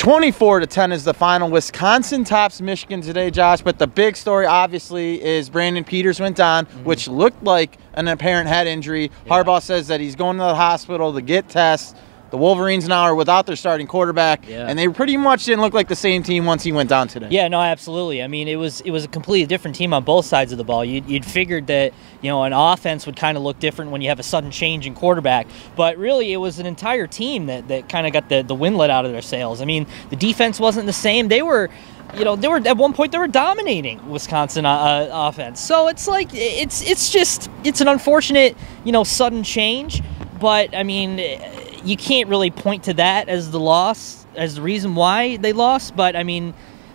24-10 is the final. Wisconsin tops Michigan today, Josh, but the big story obviously is Brandon Peters went down, which looked like an apparent head injury. Harbaugh says that he's going to the hospital to get tests. The Wolverines now are without their starting quarterback, and they pretty much didn't look like the same team once he went down today. Yeah, no, absolutely. I mean, it was a completely different team on both sides of the ball. You'd figured that, you know, an offense would kind of look different when you have a sudden change in quarterback, but really it was an entire team that kind of got the wind let out of their sails. I mean, the defense wasn't the same. They were at one point they were dominating Wisconsin offense. So it's like it's an unfortunate, sudden change, but I mean, you can't really point to that as the loss, as the reason why they lost. But I mean,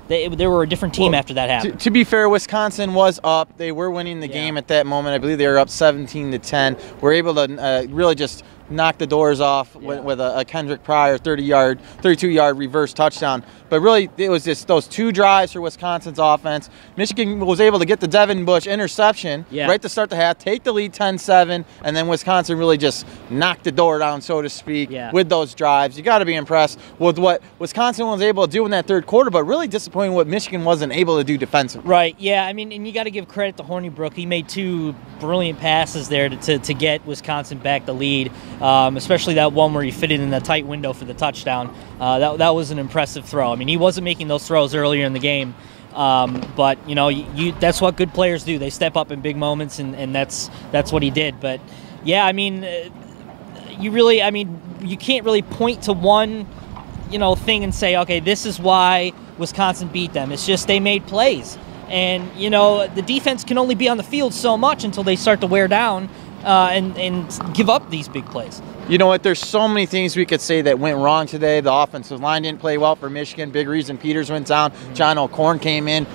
they were a different team after that happened. To be fair, Wisconsin was up. They were winning the game at that moment. I believe they were up 17-10. Were able to really just knock the doors off with a Kendrick Pryor 32-yard reverse touchdown. But really, it was just those two drives for Wisconsin's offense. Michigan was able to get the Devin Bush interception right to start the half, take the lead 10-7, and then Wisconsin really just knocked the door down, so to speak, with those drives. You got to be impressed with what Wisconsin was able to do in that third quarter, but really disappointing what Michigan wasn't able to do defensively. Right, yeah. I mean, and you got to give credit to Hornibrook. He made two brilliant passes there to get Wisconsin back the lead, especially that one where he fit it in the tight window for the touchdown. That was an impressive throw. I mean, he wasn't making those throws earlier in the game, but that's what good players do. They step up in big moments, and that's what he did. But yeah, I mean, you can't really point to one thing and say, okay, this is why Wisconsin beat them. It's just they made plays, and the defense can only be on the field so much until they start to wear down and give up these big plays. You know what? There's so many things we could say that went wrong today. The offensive line didn't play well for Michigan. Big reason Peters went down. John O'Korn came in.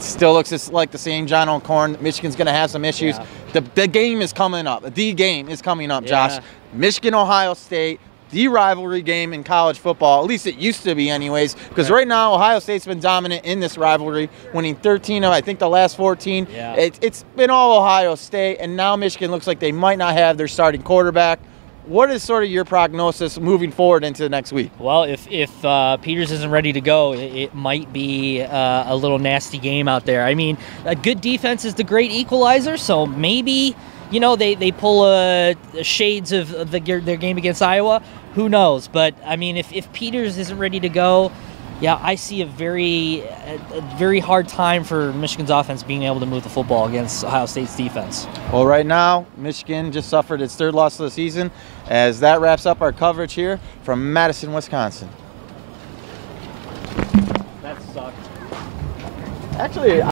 Still looks just like the same John O'Korn. Michigan's going to have some issues. The game is coming up. The game is coming up, Josh. Michigan, Ohio State. The rivalry game in college football, at least it used to be anyways, because right now Ohio State's been dominant in this rivalry, winning 13 of, I think, the last 14. It's been all Ohio State, and now Michigan looks like they might not have their starting quarterback. What is sort of your prognosis moving forward into the next week? Well, if Peters isn't ready to go, it might be a little nasty game out there. I mean, a good defense is the great equalizer, so maybe they pull shades of their game against Iowa. Who knows? But I mean, if Peters isn't ready to go, I see a very hard time for Michigan's offense being able to move the football against Ohio State's defense. Well, right now, Michigan just suffered its third loss of the season. As that wraps up our coverage here from Madison, Wisconsin. That sucked. Actually,